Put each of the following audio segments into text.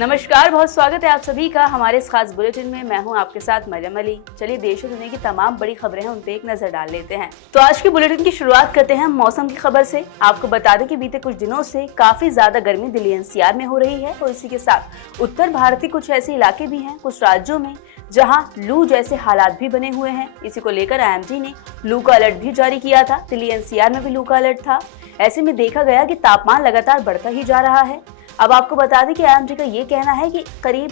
नमस्कार, बहुत स्वागत है आप सभी का हमारे इस खास बुलेटिन में। मैं हूं आपके साथ मरियम अली। चलिए देश और दुनिया की तमाम बड़ी खबरें हैं उन पे एक नजर डाल लेते हैं। तो आज की बुलेटिन की शुरुआत करते हैं मौसम की खबर से। आपको बता दें कि बीते कुछ दिनों से काफी ज्यादा गर्मी दिल्ली एनसीआर में हो रही है और इसी के साथ उत्तर भारत के कुछ ऐसे इलाके भी हैं कुछ राज्यों में जहां लू जैसे हालात भी बने हुए हैं। इसी को लेकर आईएमडी ने लू का अलर्ट भी जारी किया था। दिल्ली एनसीआर में भी लू का अलर्ट था। ऐसे में देखा गया कि तापमान लगातार बढ़ता ही जा रहा है। अब आपको बता दें कि आईएमडी का ये कहना है कि करीब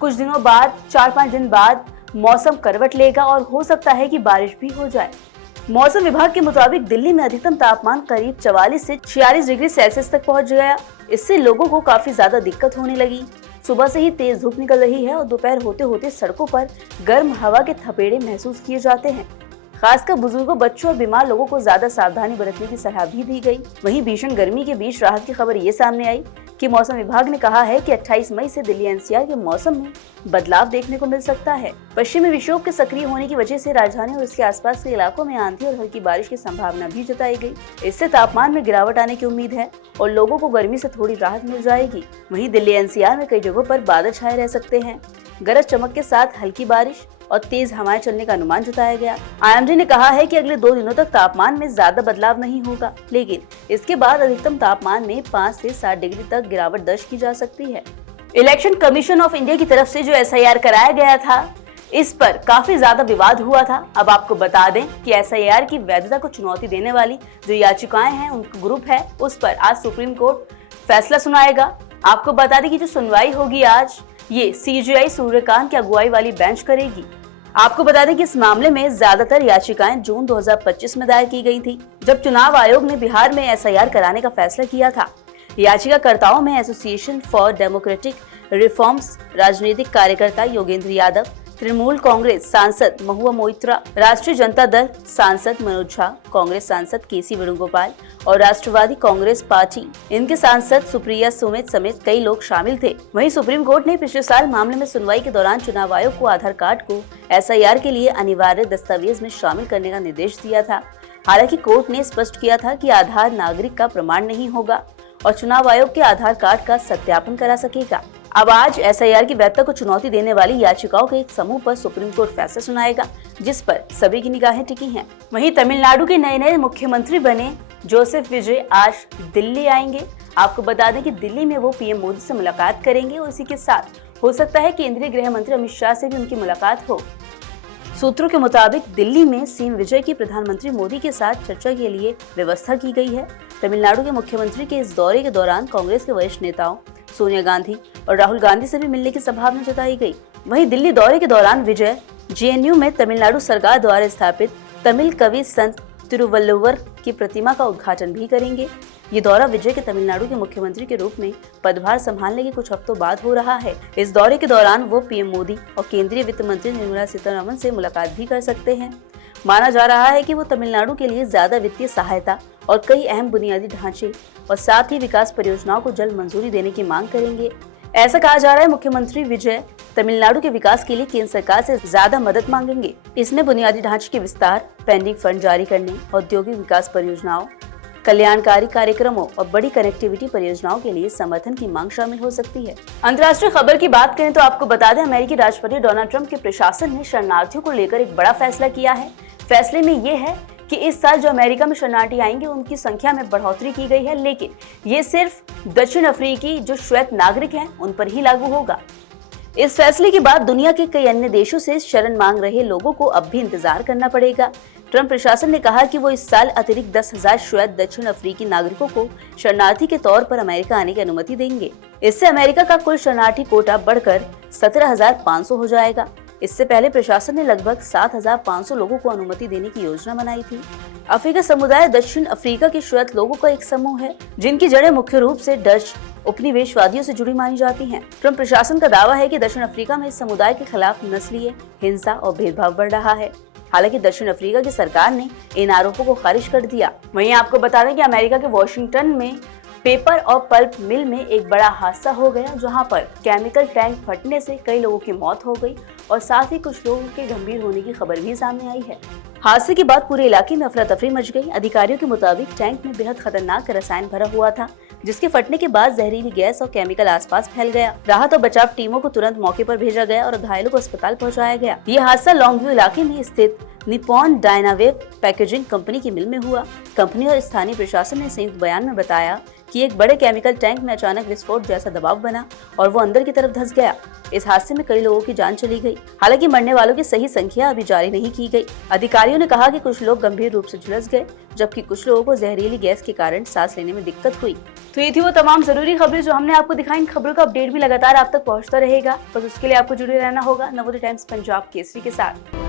कुछ दिनों बाद 4-5 दिन बाद मौसम करवट लेगा और हो सकता है कि बारिश भी हो जाए। मौसम विभाग के मुताबिक दिल्ली में अधिकतम तापमान करीब 44 से 46 डिग्री सेल्सियस तक पहुंच गया। इससे लोगों को काफी ज्यादा दिक्कत होने लगी। सुबह से ही तेज धूप निकल रही है और दोपहर होते होते सड़कों पर गर्म हवा के थपेड़े महसूस किए जाते हैं। खासकर बुजुर्गों, बच्चों और बीमार लोगों को ज्यादा सावधानी बरतने की सलाह भी दी गई। वहीं भीषण गर्मी के बीच राहत की खबर ये सामने आई कि मौसम विभाग ने कहा है कि 28 मई से दिल्ली एनसीआर के मौसम में बदलाव देखने को मिल सकता है। पश्चिमी विक्षोभ के सक्रिय होने की वजह से राजधानी और इसके आसपास के इलाकों में आंधी और हल्की बारिश की संभावना भी जताई गई। इससे तापमान में गिरावट आने की उम्मीद है और लोगों को गर्मी से थोड़ी राहत मिल जाएगी। वहीं दिल्ली एनसीआर में कई जगहों पर बादल छाए रह सकते हैं। गरज चमक के साथ हल्की बारिश और तेज हवाएं चलने का अनुमान जताया गया। आईएमडी ने कहा है कि अगले 2 दिनों तक तापमान में ज्यादा बदलाव नहीं होगा, लेकिन इसके बाद अधिकतम तापमान में 5 से 7 डिग्री तक गिरावट दर्ज की जा सकती है। इलेक्शन कमीशन ऑफ इंडिया की तरफ से जो एसआईआर कराया गया था, इस पर काफी ज्यादा विवाद हुआ था। अब आपको बता दें कि एसआईआर की वैधता को चुनौती देने वाली जो याचिकाएं हैं, उनका ग्रुप है, उस पर आज सुप्रीम कोर्ट फैसला सुनाएगा। आपको बता दें कि जो सुनवाई होगी आज, ये सीजेआई सूर्यकांत की अगुवाई वाली बेंच करेगी। आपको बता दें कि इस मामले में ज्यादातर याचिकाएं जून 2025 में दायर की गई थी, जब चुनाव आयोग ने बिहार में एसआईआर कराने का फैसला किया था। याचिकाकर्ताओं में एसोसिएशन फॉर डेमोक्रेटिक रिफॉर्म्स, राजनीतिक कार्यकर्ता योगेंद्र यादव, तृणमूल कांग्रेस सांसद महुआ मोइत्रा, राष्ट्रीय जनता दल सांसद मनोज झा, कांग्रेस सांसद केसी वेणुगोपाल और राष्ट्रवादी कांग्रेस पार्टी इनके सांसद सुप्रिया सुमे समेत कई लोग शामिल थे। वहीं सुप्रीम कोर्ट ने पिछले साल मामले में सुनवाई के दौरान चुनाव आयोग को आधार कार्ड को एसआईआर के लिए अनिवार्य दस्तावेज में शामिल करने का निर्देश दिया था। हालांकि कोर्ट ने स्पष्ट किया था कि आधार नागरिक का प्रमाण नहीं होगा और चुनाव आयोग के आधार कार्ड का सत्यापन करा सकेगा। अब आज एसआईआर की वैधता को चुनौती देने वाली याचिकाओं के एक समूह पर सुप्रीम कोर्ट फैसला सुनाएगा, जिस पर सभी की निगाहें टिकी हैं। वहीं तमिलनाडु के नए मुख्यमंत्री बने जोसेफ विजय आज दिल्ली आएंगे। आपको बता दें कि दिल्ली में वो पीएम मोदी से मुलाकात करेंगे और इसी के साथ हो सकता है केंद्रीय गृह मंत्री अमित शाह से भी उनकी मुलाकात हो। सूत्रों के मुताबिक दिल्ली में सीएम विजय की प्रधानमंत्री मोदी के साथ चर्चा के लिए व्यवस्था की गई है। तमिलनाडु के मुख्यमंत्री के इस दौरे के दौरान कांग्रेस के वरिष्ठ नेताओं सोनिया गांधी और राहुल गांधी से भी मिलने की संभावना जताई गई। वहीं दिल्ली दौरे के दौरान विजय जेएनयू में तमिलनाडु सरकार द्वारा स्थापित तमिल कवि संत तिरुवल्लुवर की प्रतिमा का उद्घाटन भी करेंगे। ये दौरा विजय के तमिलनाडु के मुख्यमंत्री के रूप में पदभार संभालने के कुछ हफ्तों बाद हो रहा है। इस दौरे के दौरान वो पीएम मोदी और केंद्रीय वित्त मंत्री निर्मला सीतारमण से मुलाकात भी कर सकते हैं। माना जा रहा है कि वो तमिलनाडु के लिए ज्यादा वित्तीय सहायता और कई अहम बुनियादी ढांचे और साथ ही विकास परियोजनाओं को जल्द मंजूरी देने की मांग करेंगे। ऐसा कहा जा रहा है मुख्यमंत्री विजय तमिलनाडु के विकास के लिए केंद्र सरकार से ज्यादा मदद मांगेंगे। इसमें बुनियादी ढांचे के विस्तार, पेंडिंग फंड जारी करने, औद्योगिक विकास परियोजनाओं, कल्याणकारी कार्यक्रमों और बड़ी कनेक्टिविटी परियोजनाओं के लिए समर्थन की मांग शामिल हो सकती है। अंतर्राष्ट्रीय खबर की बात करें तो आपको बता दें अमेरिकी राष्ट्रपति डोनाल्ड ट्रंप के प्रशासन ने शरणार्थियों को लेकर एक बड़ा फैसला किया है। फैसले में ये है कि इस साल जो अमेरिका में शरणार्थी आएंगे उनकी संख्या में बढ़ोतरी की गई है, लेकिन ये सिर्फ दक्षिण अफ्रीकी जो श्वेत नागरिक हैं उन पर ही लागू होगा। इस फैसले के बाद दुनिया के कई अन्य देशों से शरण मांग रहे लोगों को अब भी इंतजार करना पड़ेगा। ट्रंप प्रशासन ने कहा कि वो इस साल अतिरिक्त 10,000 श्वेत दक्षिण अफ्रीकी नागरिकों को शरणार्थी के तौर पर अमेरिका आने की अनुमति देंगे। इससे अमेरिका का कुल शरणार्थी कोटा बढ़कर 17,500 हो जाएगा। इससे पहले प्रशासन ने लगभग 7,500 लोगों को अनुमति देने की योजना बनाई थी। अफ्रीका समुदाय दक्षिण अफ्रीका के श्वेत लोगों का एक समूह है जिनकी जड़ें मुख्य रूप से डच उपनिवेशवादियों से जुड़ी मानी जाती हैं। ट्रंप प्रशासन का दावा है कि दक्षिण अफ्रीका में इस समुदाय के खिलाफ नस्लीय हिंसा और भेदभाव बढ़ रहा है। हालांकि दक्षिण अफ्रीका की सरकार ने इन आरोपों को खारिज कर दिया। वहीं आपको बता दें कि अमेरिका के वॉशिंगटन में पेपर और पल्प मिल में एक बड़ा हादसा हो गया, जहां पर केमिकल टैंक फटने से कई लोगों की मौत हो गई और साथ ही कुछ लोगों के गंभीर होने की खबर भी सामने आई है। हादसे के बाद पूरे इलाके में अफरा तफरी मच गई। अधिकारियों के मुताबिक टैंक में बेहद खतरनाक रसायन भरा हुआ था, जिसके फटने के बाद जहरीली गैस और केमिकल आसपास फैल गया। राहत और बचाव टीमों को तुरंत मौके पर भेजा गया और घायलों को अस्पताल पहुंचाया गया। ये हादसा लॉन्गव्यू इलाके में स्थित निप्पॉन डायनावेव पैकेजिंग कंपनी की मिल में हुआ। कंपनी और स्थानीय प्रशासन ने संयुक्त बयान में बताया कि एक बड़े केमिकल टैंक में अचानक विस्फोट जैसा दबाव बना और वो अंदर की तरफ धंस गया। इस हादसे में कई लोगों की जान चली गई। हालांकि मरने वालों की सही संख्या अभी जारी नहीं की गई। अधिकारियों ने कहा कि कुछ लोग गंभीर रूप से झुलस गए, जबकि कुछ लोगों को जहरीली गैस के कारण सांस लेने में दिक्कत हुई। तो ये थी वो तमाम जरूरी खबरें जो हमने आपको दिखाई। इन खबरों का अपडेट भी लगातार आप तक पहुंचता रहेगा, बस उसके लिए आपको जुड़े रहना होगा नवोदय टाइम्स पंजाब केसरी के साथ।